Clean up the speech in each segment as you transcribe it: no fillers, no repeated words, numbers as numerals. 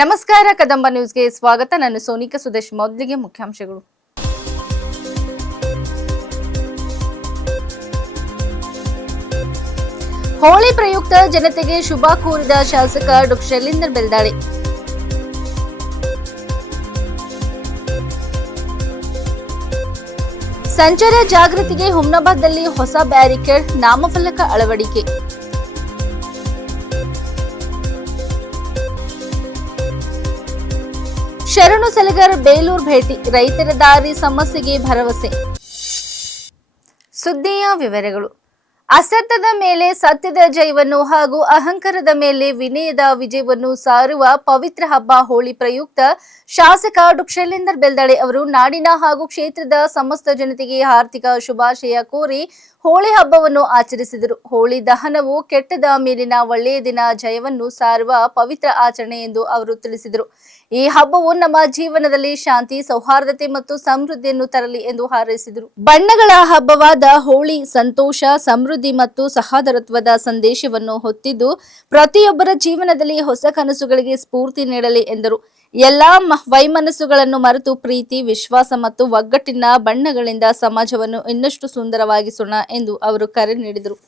ನಮಸ್ಕಾರ ಕದಂಬ ನ್ಯೂಸ್ಗೆ ಸ್ವಾಗತ. ನಾನು ಸೋನಿಕಾ ಸುದೇಶ್. ಮೊದಲಿಗೆ ಮುಖ್ಯಾಂಶಗಳು. ಹೋಳಿ ಪ್ರಯುಕ್ತ ಜನತೆಗೆ ಶುಭ ಕೋರಿದ ಶಾಸಕ ಡಾ ಶೈಲೇಂದ್ರ ಬೆಲ್ದಾಳೆ. ಸಂಚಾರ ಜಾಗೃತಿಗೆ ಹುಮ್ನಾಬಾದ್ನಲ್ಲಿ ಹೊಸ ಬ್ಯಾರಿಕೇಡ್, ನಾಮಫಲಕ ಅಳವಡಿಕೆ. ಶರಣು ಸಲಗರ್ ಬೇಲೂರು ಭೇಟಿ, ರೈತರ ದಾರಿ ಸಮಸ್ಯೆಗೆ ಭರವಸೆ. ಸುದ್ದಿಯ ವಿವರಗಳು. ಅಸತ್ಯದ ಮೇಲೆ ಸತ್ಯದ ಜಯವನ್ನು ಹಾಗೂ ಅಹಂಕಾರದ ಮೇಲೆ ವಿನಯದ ವಿಜಯವನ್ನು ಸಾರುವ ಪವಿತ್ರ ಹಬ್ಬ ಹೋಳಿ ಪ್ರಯುಕ್ತ ಶಾಸಕ ಡಾ ಶೈಲೇಂದ್ರ ಬೆಲ್ದಾಳೆ ಅವರು ನಾಡಿನ ಹಾಗೂ ಕ್ಷೇತ್ರದ ಸಮಸ್ತ ಜನತೆಗೆ ಆರ್ಥಿಕ ಶುಭಾಶಯ ಕೋರಿ ಹೋಳಿ ಹಬ್ಬವನ್ನು ಆಚರಿಸಿದರು. ಹೋಳಿ ದಹನವು ಕೆಟ್ಟದ ಮೇಲಿನ ಒಳ್ಳೆಯ ದಿನ ಜಯವನ್ನು ಸಾರುವ ಪವಿತ್ರ ಆಚರಣೆ ಎಂದು ಅವರು ತಿಳಿಸಿದರು. ಈ ಹಬ್ಬವು ನಮ್ಮ ಜೀವನದಲ್ಲಿ ಶಾಂತಿ, ಸೌಹಾರ್ದತೆ ಮತ್ತು ಸಮೃದ್ಧಿಯನ್ನು ತರಲಿ ಎಂದು ಹಾರೈಸಿದರು. ಬಣ್ಣಗಳ ಹಬ್ಬವಾದ ಹೋಳಿ ಸಂತೋಷ, ಸಮೃದ್ಧಿ ಮತ್ತು ಸಹೋದರತ್ವದ ಸಂದೇಶವನ್ನು ಹೊತ್ತಿದ್ದು ಪ್ರತಿಯೊಬ್ಬರ ಜೀವನದಲ್ಲಿ ಹೊಸ ಕನಸುಗಳಿಗೆ ಸ್ಫೂರ್ತಿ ನೀಡಲಿ ಎಂದರು. ಎಲ್ಲಾ ವೈಮನಸ್ಸುಗಳನ್ನು ಮರೆತು ಪ್ರೀತಿ, ವಿಶ್ವಾಸ ಮತ್ತು ಒಗ್ಗಟ್ಟಿನ ಬಣ್ಣಗಳಿಂದ ಸಮಾಜವನ್ನು ಇನ್ನಷ್ಟು ಸುಂದರವಾಗಿಸೋಣ ಎಂದು ಅವರು ಕರೆ ನೀಡಿದರು.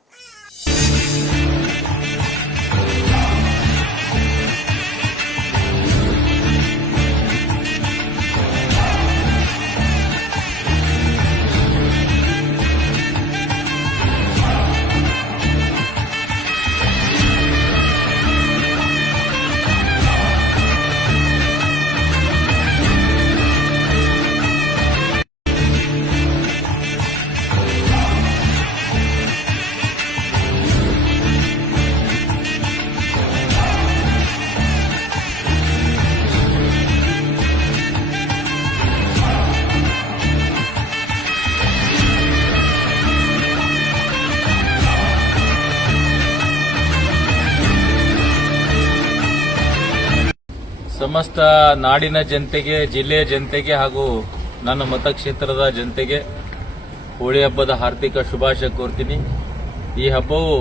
ಸಮಸ್ತ ನಾಡಿನ ಜನತೆಗೆ, ಜಿಲ್ಲೆಯ ಜನತೆಗೆ ಹಾಗೂ ನನ್ನ ಮತಕ್ಷೇತ್ರದ ಜನತೆಗೆ ಹೋಳಿ ಹಬ್ಬದ ಹಾರ್ದಿಕ ಶುಭಾಶಯ ಕೋರ್ತೀನಿ. ಈ ಹಬ್ಬವು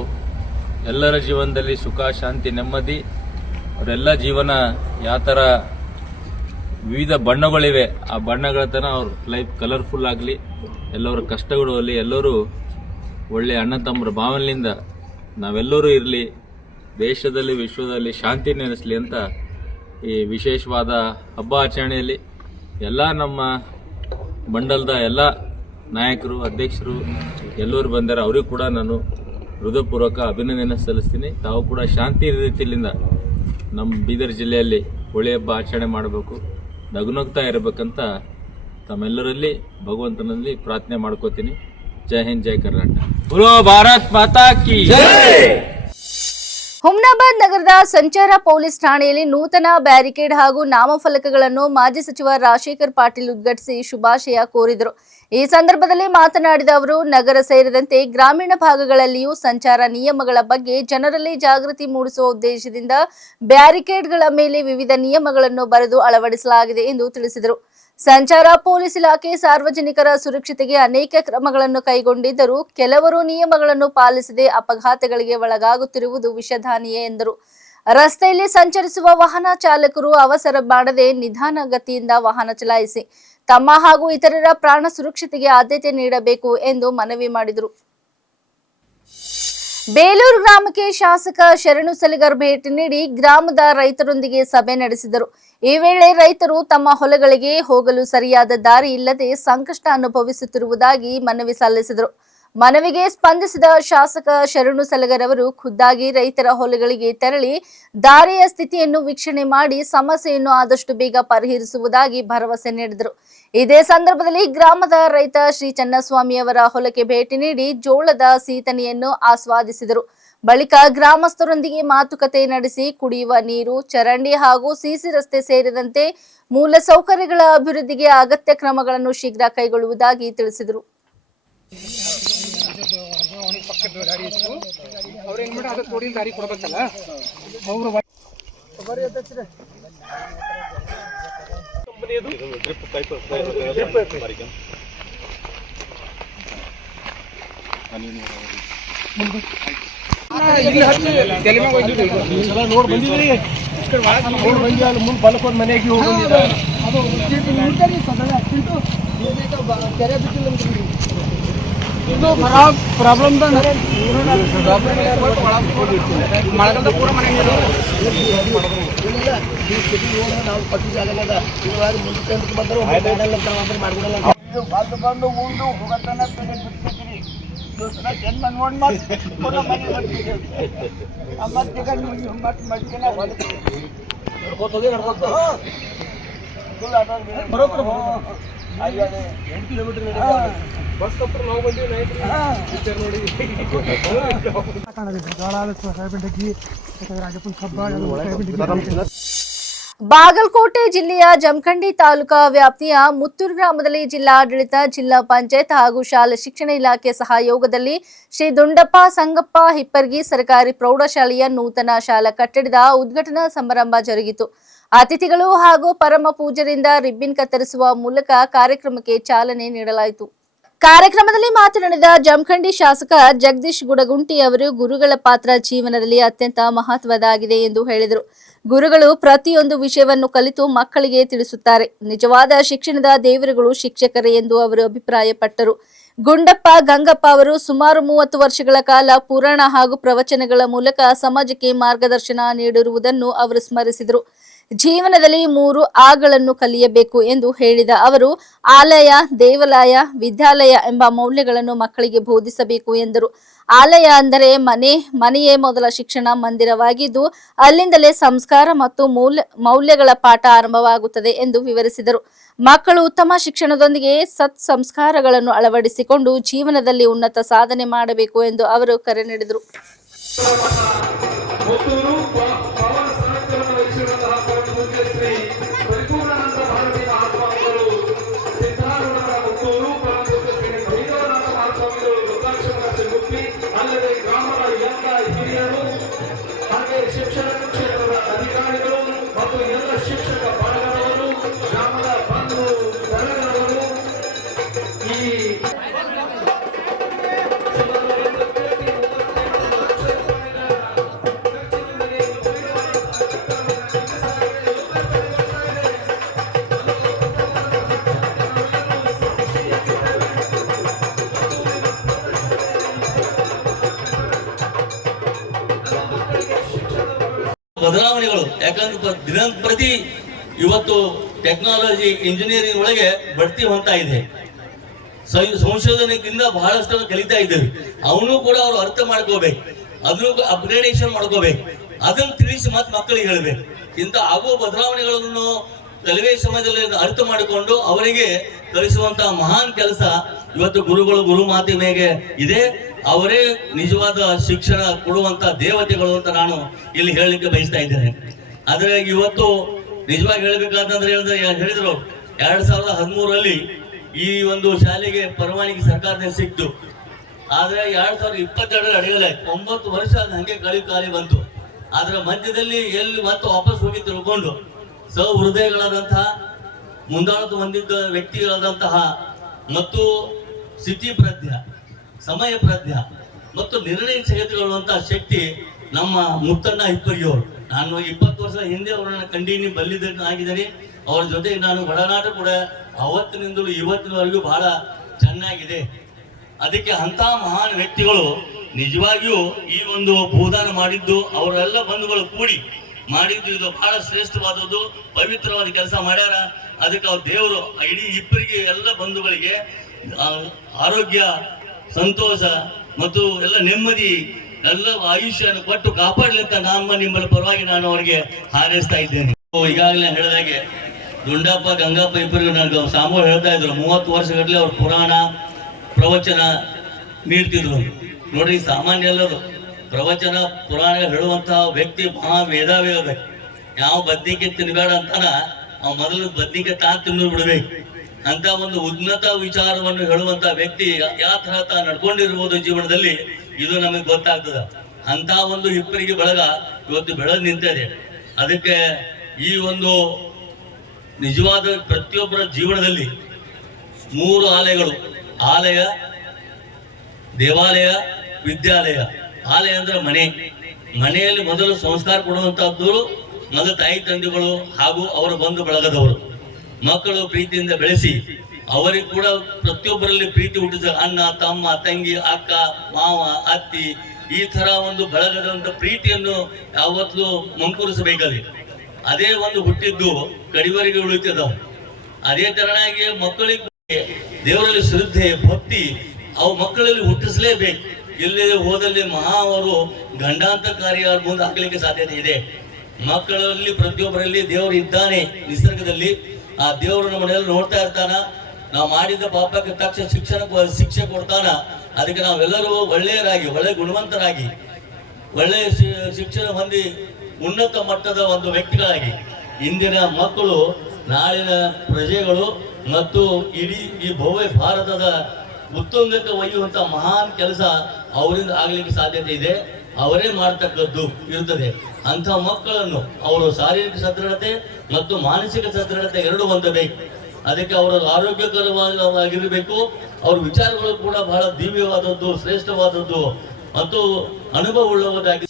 ಎಲ್ಲರ ಜೀವನದಲ್ಲಿ ಸುಖ, ಶಾಂತಿ, ನೆಮ್ಮದಿ, ಅವರೆಲ್ಲ ಜೀವನ ಯಾವ ಥರ ವಿವಿಧ ಬಣ್ಣಗಳಿವೆ ಆ ಬಣ್ಣಗಳ ಥರ ಅವ್ರ ಲೈಫ್ ಕಲರ್ಫುಲ್ ಆಗಲಿ, ಎಲ್ಲರ ಕಷ್ಟಗಳು ಅಲ್ಲಿ, ಎಲ್ಲರೂ ಒಳ್ಳೆಯ ಅಣ್ಣ ತಮ್ಮರ ಭಾವನೆಯಿಂದ ನಾವೆಲ್ಲರೂ ಇರಲಿ, ದೇಶದಲ್ಲಿ ವಿಶ್ವದಲ್ಲಿ ಶಾಂತಿ ನೆಲೆಸಲಿ ಅಂತ ಈ ವಿಶೇಷವಾದ ಹಬ್ಬ ಆಚರಣೆಯಲ್ಲಿ ಎಲ್ಲ ನಮ್ಮ ಮಂಡಲದ ಎಲ್ಲ ನಾಯಕರು, ಅಧ್ಯಕ್ಷರು ಎಲ್ಲರೂ ಬಂದರೆ ಅವರಿಗೂ ಕೂಡ ನಾನು ಹೃದಯಪೂರ್ವಕ ಅಭಿನಂದನೆ ಸಲ್ಲಿಸ್ತೀನಿ. ತಾವು ಕೂಡ ಶಾಂತಿ ರೀತಿಯಿಂದ ನಮ್ಮ ಬೀದರ್ ಜಿಲ್ಲೆಯಲ್ಲಿ ಹೋಳಿ ಹಬ್ಬ ಆಚರಣೆ ಮಾಡಬೇಕು, ನಗುನಗ್ತಾ ಇರಬೇಕಂತ ತಮ್ಮೆಲ್ಲರಲ್ಲಿ ಭಗವಂತನಲ್ಲಿ ಪ್ರಾರ್ಥನೆ ಮಾಡ್ಕೋತೀನಿ. ಜೈ ಹಿಂದ್, ಜೈ ಕರ್ನಾಟಕ. ಬೋಲೋ ಭಾರತ್ ಮಾತಾ ಕಿ ಜೈ. ಹುಮ್ನಾಬಾದ್ ನಗರದ ಸಂಚಾರ ಪೊಲೀಸ್ ಠಾಣೆಯಲ್ಲಿ ನೂತನ ಬ್ಯಾರಿಕೇಡ್ ಹಾಗೂ ನಾಮಫಲಕಗಳನ್ನು ಮಾಜಿ ಸಚಿವ ರಾಜಶೇಖರ್ ಪಾಟೀಲ್ ಉದ್ಘಾಟಿಸಿ ಶುಭಾಶಯ ಕೋರಿದರು. ಈ ಸಂದರ್ಭದಲ್ಲಿ ಮಾತನಾಡಿದ ಅವರು, ನಗರ ಸೇರಿದಂತೆ ಗ್ರಾಮೀಣ ಭಾಗಗಳಲ್ಲಿಯೂ ಸಂಚಾರ ನಿಯಮಗಳ ಬಗ್ಗೆ ಜನರಲ್ಲಿ ಜಾಗೃತಿ ಮೂಡಿಸುವ ಉದ್ದೇಶದಿಂದ ಬ್ಯಾರಿಕೇಡ್ಗಳ ಮೇಲೆ ವಿವಿಧ ನಿಯಮಗಳನ್ನು ಬರೆದು ಅಳವಡಿಸಲಾಗಿದೆ ಎಂದು ತಿಳಿಸಿದರು. ಸಂಚಾರ ಪೊಲೀಸ್ ಇಲಾಖೆ ಸಾರ್ವಜನಿಕರ ಸುರಕ್ಷತೆಗೆ ಅನೇಕ ಕ್ರಮಗಳನ್ನು ಕೈಗೊಂಡಿದ್ದರೂ ಕೆಲವರು ನಿಯಮಗಳನ್ನು ಪಾಲಿಸದೆ ಅಪಘಾತಗಳಿಗೆ ಒಳಗಾಗುತ್ತಿರುವುದು ವಿಷಾದನೀಯ ಎಂದರು. ರಸ್ತೆಯಲ್ಲಿ ಸಂಚರಿಸುವ ವಾಹನ ಚಾಲಕರು ಅವಸರ ಮಾಡದೆ ನಿಧಾನಗತಿಯಿಂದ ವಾಹನ ಚಲಾಯಿಸಿ ತಮ್ಮ ಹಾಗೂ ಇತರರ ಪ್ರಾಣ ಸುರಕ್ಷತೆಗೆ ಆದ್ಯತೆ ನೀಡಬೇಕು ಎಂದು ಮನವಿ ಮಾಡಿದರು. ಬೇಲೂರು ಗ್ರಾಮಕ್ಕೆ ಶಾಸಕ ಶರಣು ಸಲಗರ್ ಭೇಟಿ ನೀಡಿ ಗ್ರಾಮದ ರೈತರೊಂದಿಗೆ ಸಭೆ ನಡೆಸಿದರು. ಈ ವೇಳೆ ರೈತರು ತಮ್ಮ ಹೊಲಗಳಿಗೆ ಹೋಗಲು ಸರಿಯಾದ ದಾರಿ ಇಲ್ಲದೆ ಸಂಕಷ್ಟ ಅನುಭವಿಸುತ್ತಿರುವುದಾಗಿ ಮನವಿ ಸಲ್ಲಿಸಿದರು. ಮನವಿಗೆ ಸ್ಪಂದಿಸಿದ ಶಾಸಕ ಶರಣು ಸಲಗರ್ ಅವರು ಖುದ್ದಾಗಿ ರೈತರ ಹೊಲಗಳಿಗೆ ತೆರಳಿ ದಾರಿಯ ಸ್ಥಿತಿಯನ್ನು ವೀಕ್ಷಣೆ ಮಾಡಿ ಸಮಸ್ಯೆಯನ್ನು ಆದಷ್ಟು ಬೇಗ ಪರಿಹರಿಸುವುದಾಗಿ ಭರವಸೆ ನೀಡಿದರು. ಇದೇ ಸಂದರ್ಭದಲ್ಲಿ ಗ್ರಾಮದ ರೈತ ಶ್ರೀ ಚನ್ನಸ್ವಾಮಿ ಅವರ ಹೊಲಕ್ಕೆ ಭೇಟಿ ನೀಡಿ ಜೋಳದ ಸೀತನೆಯನ್ನು ಆಸ್ವಾದಿಸಿದರು. ಬಳಿಕ ಗ್ರಾಮಸ್ಥರೊಂದಿಗೆ ಮಾತುಕತೆ ನಡೆಸಿ ಕುಡಿಯುವ ನೀರು, ಚರಂಡಿ ಹಾಗೂ ಸಿಸಿ ರಸ್ತೆ ಸೇರಿದಂತೆ ಮೂಲ ಸೌಕರ್ಯಗಳ ಅಭಿವೃದ್ಧಿಗೆ ಅಗತ್ಯ ಕ್ರಮಗಳನ್ನು ಶೀಘ್ರ ಕೈಗೊಳ್ಳುವುದಾಗಿ ತಿಳಿಸಿದರು. ಇಲ್ಲಿ ಹಚ್ಚಿ ನೋಡ್ ಬಂದಿದ್ರಿ ಮುಂದೆ ಬಲಕೊಂಡ್ ಮನೆಗೆ ಹೋಗಿದ್ದ ಅದು ಕೆರೆ ಬಿಟ್ಟಿಲ್ಲ ಇದು ಪ್ರಾಬ್ಲಮ್ ಮಳೆಗಾಲದ ಪೂರ ಮನೆ ಬಂದು ಉಂಡು ಹೋಗತನ ಬಿಡ್ತಿದ್ರಿ ಜನ್ಮ ನೋಡ್ ಮತ್ತೆ ಮಡ್ಕೆನ ಬಸ್ ತಪ್ಪು ನಾವು ಬಂದೀವಿ ನೋಡಿ. ಬಾಗಲಕೋಟೆ ಜಿಲ್ಲೆಯ ಜಮಖಂಡಿ ತಾಲೂಕಾ ವ್ಯಾಪ್ತಿಯ ಮುತ್ತೂರು ಗ್ರಾಮದಲ್ಲಿ ಜಿಲ್ಲಾಡಳಿತ, ಜಿಲ್ಲಾ ಪಂಚಾಯತ್ ಹಾಗೂ ಶಾಲಾ ಶಿಕ್ಷಣ ಇಲಾಖೆ ಸಹಯೋಗದಲ್ಲಿ ಶ್ರೀ ದುಂಡಪ್ಪ ಸಂಗಪ್ಪ ಹಿಪ್ಪರ್ಗಿ ಸರ್ಕಾರಿ ಪ್ರೌಢಶಾಲೆಯ ನೂತನ ಶಾಲಾ ಕಟ್ಟಡದ ಉದ್ಘಾಟನಾ ಸಮಾರಂಭ ಜರುಗಿತು. ಅತಿಥಿಗಳು ಹಾಗೂ ಪರಮ ಪೂಜ್ಯರಿಂದ ರಿಬ್ಬಿನ್ ಕತ್ತರಿಸುವ ಮೂಲಕ ಕಾರ್ಯಕ್ರಮಕ್ಕೆ ಚಾಲನೆ ನೀಡಲಾಯಿತು. ಕಾರ್ಯಕ್ರಮದಲ್ಲಿ ಮಾತನಾಡಿದ ಜಮಖಂಡಿ ಶಾಸಕ ಜಗದೀಶ್ ಗುಡಗುಂಟಿ ಅವರು ಗುರುಗಳ ಪಾತ್ರ ಜೀವನದಲ್ಲಿ ಅತ್ಯಂತ ಮಹತ್ವದಾಗಿದೆ ಎಂದು ಹೇಳಿದರು. ಗುರುಗಳು ಪ್ರತಿಯೊಂದು ವಿಷಯವನ್ನು ಕಲಿತು ಮಕ್ಕಳಿಗೆ ತಿಳಿಸುತ್ತಾರೆ. ನಿಜವಾದ ಶಿಕ್ಷಣದ ದೇವರುಗಳು ಶಿಕ್ಷಕರೇ ಎಂದು ಅವರು ಅಭಿಪ್ರಾಯಪಟ್ಟರು. ಗುಂಡಪ್ಪ ಗಂಗಪ್ಪ ಅವರು ಸುಮಾರು 30 ವರ್ಷಗಳ ಕಾಲ ಪುರಾಣ ಹಾಗೂ ಪ್ರವಚನಗಳ ಮೂಲಕ ಸಮಾಜಕ್ಕೆ ಮಾರ್ಗದರ್ಶನ ನೀಡಿರುವುದನ್ನು ಅವರು ಸ್ಮರಿಸಿದರು. ಜೀವನದಲ್ಲಿ 3 ಆಗಳನ್ನು ಕಲಿಯಬೇಕು ಎಂದು ಹೇಳಿದ ಅವರು ಆಲಯ, ದೇವಾಲಯ, ವಿದ್ಯಾಲಯ ಎಂಬ ಮೌಲ್ಯಗಳನ್ನು ಮಕ್ಕಳಿಗೆ ಬೋಧಿಸಬೇಕು ಎಂದರು. ಆಲಯ ಅಂದರೆ ಮನೆಯೇ ಮೊದಲ ಶಿಕ್ಷಣ ಮಂದಿರವಾಗಿದ್ದು ಅಲ್ಲಿಂದಲೇ ಸಂಸ್ಕಾರ ಮತ್ತು ಮೌಲ್ಯಗಳ ಪಾಠ ಆರಂಭವಾಗುತ್ತದೆ ಎಂದು ವಿವರಿಸಿದರು. ಮಕ್ಕಳು ಉತ್ತಮ ಶಿಕ್ಷಣದೊಂದಿಗೆ ಸತ್ ಸಂಸ್ಕಾರಗಳನ್ನು ಅಳವಡಿಸಿಕೊಂಡು ಜೀವನದಲ್ಲಿ ಉನ್ನತ ಸಾಧನೆ ಮಾಡಬೇಕು ಎಂದು ಅವರು ಕರೆ ನೀಡಿದರು. ಅಲ್ಲದೆ ಗ್ರಾಮದ ಎಲ್ಲ ಹಿರಿಯರು ಹಾಗೆ ಶಿಕ್ಷಣ ಕ್ಷೇತ್ರದ ಅಧಿಕಾರಿಗಳು ಮತ್ತು ಎಲ್ಲ ಶಿಕ್ಷಕ ಬಳಗದವರು, ಗ್ರಾಮದ ಬಂಧು ಬಳಗದವರು ಈ ಬದಲಾವಣೆಗಳು. ಯಾಕಂದ್ರೆ ದಿನಂಪ್ರತಿ ಇವತ್ತು ಟೆಕ್ನಾಲಜಿ, ಇಂಜಿನಿಯರಿಂಗ್ ಒಳಗೆ ಬಡ್ತಿ ಹೊಂತಾ ಇದೆ. ಸಂಶೋಧನೆಯಿಂದ ಬಹಳಷ್ಟು ಕಲಿತಾ ಇದ್ದೇವೆ. ಅವನು ಕೂಡ ಅವರು ಅರ್ಥ ಮಾಡ್ಕೋಬೇಕು, ಅದನ್ನು ಅಪ್ಗ್ರೇಡೇಷನ್ ಮಾಡ್ಕೋಬೇಕು, ಅದನ್ನು ತಿಳಿಸಿ ಮತ್ತೆ ಮಕ್ಕಳಿಗೆ ಹೇಳ್ಬೇಕು. ಇಂಥ ಆಗುವ ಬದಲಾವಣೆಗಳನ್ನು ರೈಲ್ವೆ ಸಮಯದಲ್ಲಿ ಅರ್ಥ ಮಾಡಿಕೊಂಡು ಅವರಿಗೆ ಕಲಿಸುವಂತಹ ಮಹಾನ್ ಕೆಲಸ ಇವತ್ತು ಗುರುಗಳು, ಗುರು ಮಾತೆ ಮೇಲೆ ಇದೆ. ಅವರೇ ನಿಜವಾದ ಶಿಕ್ಷಣ ಕೊಡುವಂತ ದೇವತೆಗಳು ಅಂತ ನಾನು ಇಲ್ಲಿ ಹೇಳಲಿಕ್ಕೆ ಬಯಸ್ತಾ ಇದ್ದೇನೆ. ಆದ್ರೆ ಇವತ್ತು ನಿಜವಾಗಿ ಹೇಳ್ಬೇಕಾದ್ರೆ ಹೇಳಿದ್ರು 2013ರಲ್ಲಿ ಈ ಒಂದು ಶಾಲೆಗೆ ಪರವಾನಗಿ ಸರ್ಕಾರದಿಂದ ಸಿಕ್ತು. ಆದ್ರೆ 2022 ಅಡಿಗಲೇ 9 ವರ್ಷ ಹಂಗೆ ಖಾಲಿ ಬಂತು. ಆದ್ರೆ ಮಧ್ಯದಲ್ಲಿ ಎಲ್ಲಿ ಮತ್ತೆ ವಾಪಸ್ ಹೋಗಿ ತಿಳ್ಕೊಂಡು ಸಹೃದಯಗಳಾದಂತಹ, ಮುಂದಾಳತ್ವ ಹೊಂದಿದ್ದ ವ್ಯಕ್ತಿಗಳಾದಂತಹ ಮತ್ತು ಸ್ಥಿತಿ ಪ್ರಜ್ಞ, ಸಮಯ ಪ್ರಜ್ಞ ಮತ್ತು ನಿರ್ಣಯ ತೆಗೆದುಕೊಳ್ಳುವಂತಹ ಶಕ್ತಿ ನಮ್ಮ ಮುತ್ತಣ್ಣ ಹಿಪ್ಪರ್ಗಿ ಅವರು. ನಾನು 20 ವರ್ಷ ಹಿಂದೆ ಅವರನ್ನ ಕಂಡಿನಿ ಆಗಿದ್ದೇನೆ. ಅವ್ರ ಜೊತೆಗೆ ನಾನು ಒಡನಾಟ ಕೂಡ ಅವತ್ತಿನಿಂದಲೂ ಇವತ್ತಿನವರೆಗೂ ಬಹಳ ಚೆನ್ನಾಗಿದೆ. ಅದಕ್ಕೆ ಅಂತ ಮಹಾನ್ ವ್ಯಕ್ತಿಗಳು ನಿಜವಾಗಿಯೂ ಈ ಒಂದು ಭೂದಾನ ಮಾಡಿದ್ದು, ಅವರೆಲ್ಲ ಬಂಧುಗಳು ಕೂಡಿ ಮಾಡಿದ್ದು ಇದು ಬಹಳ ಶ್ರೇಷ್ಠವಾದದ್ದು, ಪವಿತ್ರವಾದ ಕೆಲಸ ಮಾಡ್ಯಾರ. ಅದಕ್ಕೆ ಅವ್ರ ದೇವರು ಇಡೀ ಇಬ್ಬರಿಗೆ ಎಲ್ಲ ಬಂಧುಗಳಿಗೆ ಆರೋಗ್ಯ, ಸಂತೋಷ ಮತ್ತು ಎಲ್ಲ ನೆಮ್ಮದಿ, ಎಲ್ಲ ಆಯುಷ್ಯನ ಕೊಟ್ಟು ಕಾಪಾಡಲಿ ಅಂತ ನಿಮ್ಮಲ್ಲಿ ಪರವಾಗಿ ನಾನು ಅವರಿಗೆ ಹಾರೈಸ್ತಾ ಇದ್ದೇನೆ. ಈಗಾಗಲೇ ಹೇಳಿದಾಗೆ ದುಂಡಪ್ಪ ಗಂಗಪ್ಪ ಇಬ್ಬರಿಗೂ ನನಗೆ ಸಾಮೂಹಿಕ ಹೇಳ್ತಾ ಇದ್ರು 30 ವರ್ಷಗಟ್ಟಲೆ ಅವ್ರು ಪುರಾಣ ಪ್ರವಚನ ನೀಡ್ತಿದ್ರು. ನೋಡ್ರಿ, ಸಾಮಾನ್ಯ ಎಲ್ಲದು ಪ್ರವಚನ ಪುರಾಣ ಹೇಳುವಂತಹ ವ್ಯಕ್ತಿ ಮಹಾ ಮೇಧಾವಿ ಇರಬೇಕು. ಯಾವ ಬದ್ನಿಕೆ ತಿನ್ಬೇಡ ಅಂತಾನ ಅವ್ ಮೊದಲು ಬದ್ನಿಕೆ ತಿನ್ನು ಬಿಡ್ಬೇಕು ಅಂತ ಒಂದು ಉನ್ನತ ವಿಚಾರವನ್ನು ಹೇಳುವಂತ ವ್ಯಕ್ತಿ ಯಾವ ತರ ನಡ್ಕೊಂಡಿರ್ಬೋದು ಜೀವನದಲ್ಲಿ, ಇದು ನಮಗೆ ಗೊತ್ತಾಗ್ತದ. ಅಂತ ಒಂದು ಹಿಪ್ಪರಿಗೆ ಬಳಗ ಇವತ್ತು ಬೆಳೆದು ನಿಂತಿದೆ. ಅದಕ್ಕೆ ಈ ಒಂದು ನಿಜವಾದ ಪ್ರತಿಯೊಬ್ಬರ ಜೀವನದಲ್ಲಿ 3 ಆಲಯಗಳು: ಆಲಯ, ದೇವಾಲಯ, ವಿದ್ಯಾಲಯ. ಆಲಯ ಅಂದ್ರೆ ಮನೆಯಲ್ಲಿ ಮೊದಲು ಸಂಸ್ಕಾರ ಕೊಡುವಂತಹದ್ದು ನನ್ನ ತಾಯಿ ತಂದೆಗಳು ಹಾಗೂ ಅವರ ಬಂಧು ಬಳಗದವರು ಮಕ್ಕಳು ಪ್ರೀತಿಯಿಂದ ಬೆಳೆಸಿ ಅವರಿಗೆ ಕೂಡ ಪ್ರತಿಯೊಬ್ಬರಲ್ಲಿ ಪ್ರೀತಿ ಹುಟ್ಟಿದ ಅಣ್ಣ ತಮ್ಮ ತಂಗಿ ಅಕ್ಕ ಮಾವ ಅತ್ತಿ ಈ ತರ ಒಂದು ಬಳಗದಂತ ಪ್ರೀತಿಯನ್ನು ಯಾವತ್ತೂ ಮುಂಕುರಿಸಬೇಕಲ್ಲಿ. ಅದೇ ಒಂದು ಹುಟ್ಟಿದ್ದು ಕಡಿವರೆಗೆ ಉಳಿತದ. ಅದೇ ತರನಾಗಿ ಮಕ್ಕಳಿಗೆ ದೇವರಲ್ಲಿ ಶ್ರದ್ಧೆ ಭಕ್ತಿ ಅವು ಮಕ್ಕಳಲ್ಲಿ ಹುಟ್ಟಿಸಲೇಬೇಕು. ಇಲ್ಲದೆ ಹೋದಲ್ಲಿ ಮಹಾ ಅವರು ಗಂಡಾಂತಕಾರಿಯಾದ ಮುಂದೆ ಹಾಕಲಿಕ್ಕೆ ಸಾಧ್ಯತೆ ಇದೆ. ಮಕ್ಕಳಲ್ಲಿ ಪ್ರತಿಯೊಬ್ಬರಲ್ಲಿ ದೇವರು ಇದ್ದಾನೆ. ನಿಸರ್ಗದಲ್ಲಿ ಆ ದೇವರು ನಮ್ಮನ್ನೆಲ್ಲ ನೋಡ್ತಾ ಇರ್ತಾನ. ನಾವು ಮಾಡಿದ ಪಾಪಕ್ಕೆ ತಕ್ಷಣ ಶಿಕ್ಷೆ ಕೊಡ್ತಾನ. ಅದಕ್ಕೆ ನಾವೆಲ್ಲರೂ ಒಳ್ಳೆಯರಾಗಿ ಒಳ್ಳೆ ಗುಣವಂತರಾಗಿ ಒಳ್ಳೆ ಶಿಕ್ಷಣ ಹೊಂದಿ ಉನ್ನತ ಮಟ್ಟದ ಒಂದು ವ್ಯಕ್ತಿಗಳಾಗಿ ಇಂದಿನ ಮಕ್ಕಳು ನಾಳಿನ ಪ್ರಜೆಗಳು ಮತ್ತು ಇಡೀ ಈ ಭವ್ಯ ಭಾರತದ ಉತ್ತುಂಗಕ್ಕೆ ಒಯ್ಯುವಂತ ಮಹಾನ್ ಕೆಲಸ ಅವರಿಂದ ಆಗಲಿಕ್ಕೆ ಸಾಧ್ಯತೆ ಇದೆ. ಅವರೇ ಮಾಡ್ತಕ್ಕದ್ದು ಇರುತ್ತದೆ. ಅಂಥ ಮಕ್ಕಳನ್ನು ಅವರು ಶಾರೀರಿಕ ಸದೃಢತೆ ಮತ್ತು ಮಾನಸಿಕ ಸದೃಢತೆ ಎರಡು ಹೊಂದಬೇಕು. ಅದಕ್ಕೆ ಅವರ ಆರೋಗ್ಯಕರವಾಗಿರಬೇಕು. ಅವ್ರ ವಿಚಾರಗಳು ಕೂಡ ಬಹಳ ದಿವ್ಯವಾದದ್ದು, ಶ್ರೇಷ್ಠವಾದದ್ದು ಮತ್ತು ಅನುಭವವುಳ್ಳದಾಗಿದೆ.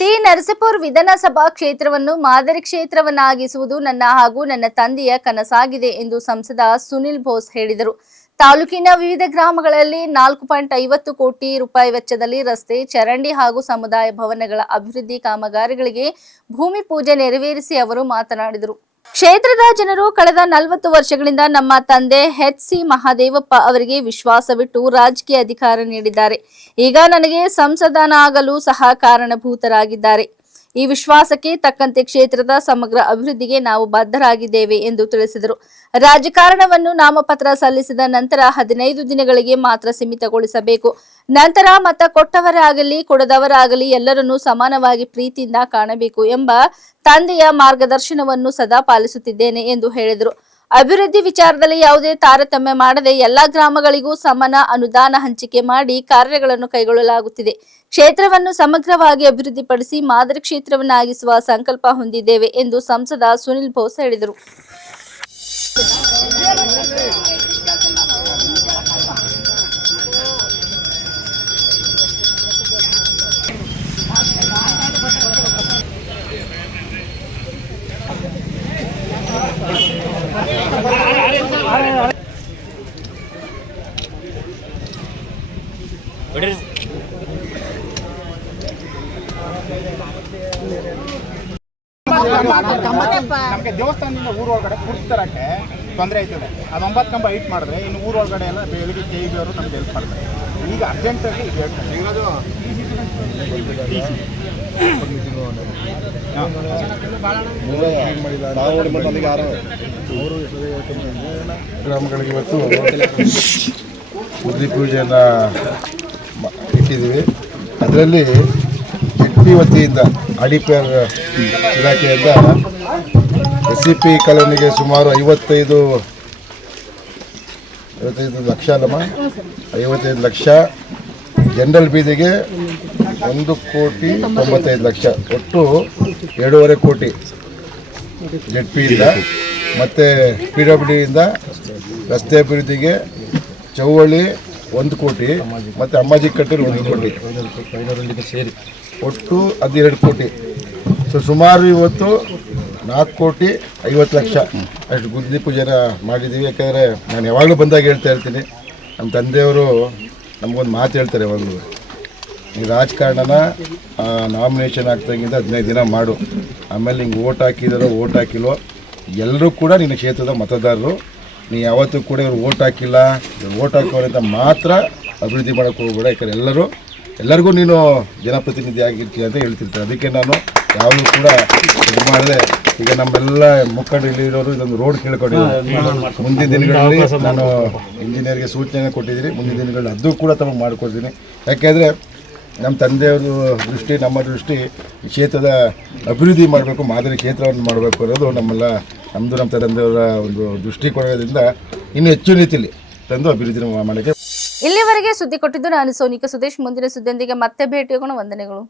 ಟಿ ನರಸೀಪುರ ವಿಧಾನಸಭಾ ಕ್ಷೇತ್ರವನ್ನು ಮಾದರಿ ಕ್ಷೇತ್ರವನ್ನಾಗಿಸುವುದು ನನ್ನ ಹಾಗೂ ನನ್ನ ತಂದೆಯ ಕನಸಾಗಿದೆ ಎಂದು ಸಂಸದ ಸುನಿಲ್ ಬೋಸ್ ಹೇಳಿದರು. ತಾಲೂಕಿನ ವಿವಿಧ ಗ್ರಾಮಗಳಲ್ಲಿ 4.50 ಕೋಟಿ ರೂಪಾಯಿ ವೆಚ್ಚದಲ್ಲಿ ರಸ್ತೆ, ಚರಂಡಿ ಹಾಗೂ ಸಮುದಾಯ ಭವನಗಳ ಅಭಿವೃದ್ಧಿ ಕಾಮಗಾರಿಗಳಿಗೆ ಭೂಮಿ ಪೂಜೆ ನೆರವೇರಿಸಿ ಅವರು ಮಾತನಾಡಿದರು. ಕ್ಷೇತ್ರದ ಜನರು ಕಳೆದ 40 ವರ್ಷಗಳಿಂದ ನಮ್ಮ ತಂದೆ ಎಚ್.ಸಿ. ಮಹಾದೇವಪ್ಪ ಅವರಿಗೆ ವಿಶ್ವಾಸವಿಟ್ಟು ರಾಜಕೀಯ ಅಧಿಕಾರ ನೀಡಿದ್ದಾರೆ. ಈಗ ನನಗೆ ಸಂಸದನಾಗಲು ಸಹ ಕಾರಣಭೂತರಾಗಿದ್ದಾರೆ. ಈ ವಿಶ್ವಾಸಕ್ಕೆ ತಕ್ಕಂತೆ ಕ್ಷೇತ್ರದ ಸಮಗ್ರ ಅಭಿವೃದ್ಧಿಗೆ ನಾವು ಬದ್ಧರಾಗಿದ್ದೇವೆ ಎಂದು ತಿಳಿಸಿದರು. ರಾಜಕಾರಣವನ್ನು ನಾಮಪತ್ರ ಸಲ್ಲಿಸಿದ ನಂತರ 15 ದಿನಗಳಿಗೆ ಮಾತ್ರ ಸೀಮಿತಗೊಳಿಸಬೇಕು. ನಂತರ ಮತ ಕೊಟ್ಟವರಾಗಲಿ ಕೊಡದವರಾಗಲಿ ಎಲ್ಲರನ್ನೂ ಸಮಾನವಾಗಿ ಪ್ರೀತಿಯಿಂದ ಕಾಣಬೇಕು ಎಂಬ ತಂದೆಯ ಮಾರ್ಗದರ್ಶನವನ್ನು ಸದಾ ಪಾಲಿಸುತ್ತಿದ್ದೇನೆ ಎಂದು ಹೇಳಿದರು. ಅಭಿವೃದ್ಧಿ ವಿಚಾರದಲ್ಲಿ ಯಾವುದೇ ತಾರತಮ್ಯ ಮಾಡದೆ ಎಲ್ಲಾ ಗ್ರಾಮಗಳಿಗೂ ಸಮಾನ ಅನುದಾನ ಹಂಚಿಕೆ ಮಾಡಿ ಕಾರ್ಯಗಳನ್ನು ಕೈಗೊಳ್ಳಲಾಗುತ್ತಿದೆ. ಕ್ಷೇತ್ರವನ್ನು ಸಮಗ್ರವಾಗಿ ಅಭಿವೃದ್ಧಿಪಡಿಸಿ ಮಾದರಿ ಕ್ಷೇತ್ರವನ್ನಾಗಿಸುವ ಸಂಕಲ್ಪ ಹೊಂದಿದ್ದೇವೆ ಎಂದು ಸಂಸದ ಸುನಿಲ್ ಬೋಸ್ ಹೇಳಿದರು. ನಮಗೆ ದೇವಸ್ಥಾನದಿಂದ ಊರೊಳಗಡೆ ತರಕ್ಕೆ ತೊಂದರೆ ಆಯ್ತದೆ. ಅದು 9 ಕಂಬ ಹೈಟ್ ಮಾಡಿದ್ರೆ ಇನ್ನು ಊರೊಳಗಡೆ ಎಲ್ಲ ಬೆಳಿಗ್ಗೆ KEB ಅವರು ನಮ್ಗೆ ಹೆಲ್ಪ್ ಮಾಡ್ತಾರೆ. ಈಗ ಅರ್ಜೆಂಟಾಗಿ ಗ್ರಾಮಗಳಿಗೆ ಇವತ್ತು ಬುದ್ಧಿ ಪೂಜೆಯನ್ನು ಇಟ್ಟಿದ್ದೀವಿ. ಅದರಲ್ಲಿ ಎಟ್ಟಿ ವತಿಯಿಂದ ಆಡಿಪೇರ್ ಇಲಾಖೆಯಿಂದ SCP ಕಾಲೋನಿಗೆ ಸುಮಾರು 55 ಲಕ್ಷ ಅಲ್ಲಮ್ಮ 55 ಲಕ್ಷ, ಜನರಲ್ ಬೀದಿಗೆ 1,95,00,000, ಒಟ್ಟು 2.5 ಕೋಟಿ ZP ಮತ್ತು PWDಯಿಂದ ರಸ್ತೆ ಅಭಿವೃದ್ಧಿಗೆ ಚೌವಳ್ಳಿ 1 ಕೋಟಿ ಮತ್ತು ಅಮ್ಮಾಜಿ ಕಟ್ಟೂರು 1 ಕೋಟಿ ಸೇರಿ ಒಟ್ಟು 12 ಕೋಟಿ. ಸೊ ಸುಮಾರು ಇವತ್ತು 4,50,00,000 ಅಷ್ಟು ಬುದ್ಧಿ ಪೂಜೆನ ಮಾಡಿದ್ದೀವಿ. ಯಾಕಂದರೆ ನಾನು ಯಾವಾಗಲೂ ಬಂದಾಗ ಹೇಳ್ತಾ ಇರ್ತೀನಿ, ನಮ್ಮ ತಂದೆಯವರು ನಮಗೊಂದು ಮಾತು ಹೇಳ್ತಾರೆ, ಒಂದು ಈ ರಾಜಕಾರಣನ ನಾಮಿನೇಷನ್ ಆಗ್ತಾಗಿಂದ 15 ದಿನ ಮಾಡು, ಆಮೇಲೆ ಹಿಂಗೆ ಓಟ್ ಹಾಕಿದಾರೋ ಓಟ್ ಹಾಕಿಲ್ವೋ ಎಲ್ಲರೂ ಕೂಡ ನಿನ್ನ ಕ್ಷೇತ್ರದ ಮತದಾರರು. ನೀ ಯಾವತ್ತೂ ಕೂಡ ಇವರು ಓಟ್ ಹಾಕಿಲ್ಲ, ಓಟ್ ಹಾಕೋರಿಂದ ಮಾತ್ರ ಅಭಿವೃದ್ಧಿ ಮಾಡೋಕ್ಕೆ ಹೋಗ್ಬೇಡ. ಯಾಕಂದರೆ ಎಲ್ಲರಿಗೂ ನೀನು ಜನಪ್ರತಿನಿಧಿ ಆಗಿರ್ತೀಯ ಅಂತ ಹೇಳ್ತಿರ್ತಾರೆ. ಅದಕ್ಕೆ ನಾನು ಯಾವುದೂ ಕೂಡ ಇದು ಮಾಡಿದೆ. ಈಗ ನಮ್ಮೆಲ್ಲ ಮುಖಂಡರು ಇಲ್ಲಿರೋರು ಇದೊಂದು ರೋಡ್ ಕೇಳ್ಕೊಂಡಿದ್ದೀನಿ. ಮುಂದಿನ ದಿನಗಳಲ್ಲಿ ನಾನು ಇಂಜಿನಿಯರ್ಗೆ ಸೂಚನೆ ಕೊಟ್ಟಿದ್ದೀನಿ. ಮುಂದಿನ ದಿನಗಳಲ್ಲಿ ಅದು ಕೂಡ ತಮಗೆ ಮಾಡಿಕೊಡ್ತೀನಿ. ಯಾಕೆಂದರೆ ನಮ್ಮ ತಂದೆಯವ್ರ ದೃಷ್ಟಿ, ನಮ್ಮ ದೃಷ್ಟಿ ಈ ಕ್ಷೇತ್ರದ ಅಭಿವೃದ್ಧಿ ಮಾಡಬೇಕು, ಮಾದರಿ ಕ್ಷೇತ್ರವನ್ನು ಮಾಡಬೇಕು ಅನ್ನೋದು ನಮ್ಮದು ನಮ್ಮ ತಂದೆಯವರ ಒಂದು ದೃಷ್ಟಿಕೋನದಿಂದ ಇನ್ನೂ ಹೆಚ್ಚು ರೀತಿಯಲ್ಲಿ ತಂದು ಅಭಿವೃದ್ಧಿ ಮಾಡೋಕ್ಕೆ. ಇಲ್ಲಿವರೆಗೆ ಸುದ್ದಿ ಕೊಟ್ಟಿದ್ದು ನಾನು ಸೋನಿಕಾ ಸುದೇಶ್. ಮುಂದಿನ ಸುದ್ದಿಯೊಂದಿಗೆ ಮತ್ತೆ ಭೇಟಿಯಾಗೋಣ. ವಂದನೆಗಳು.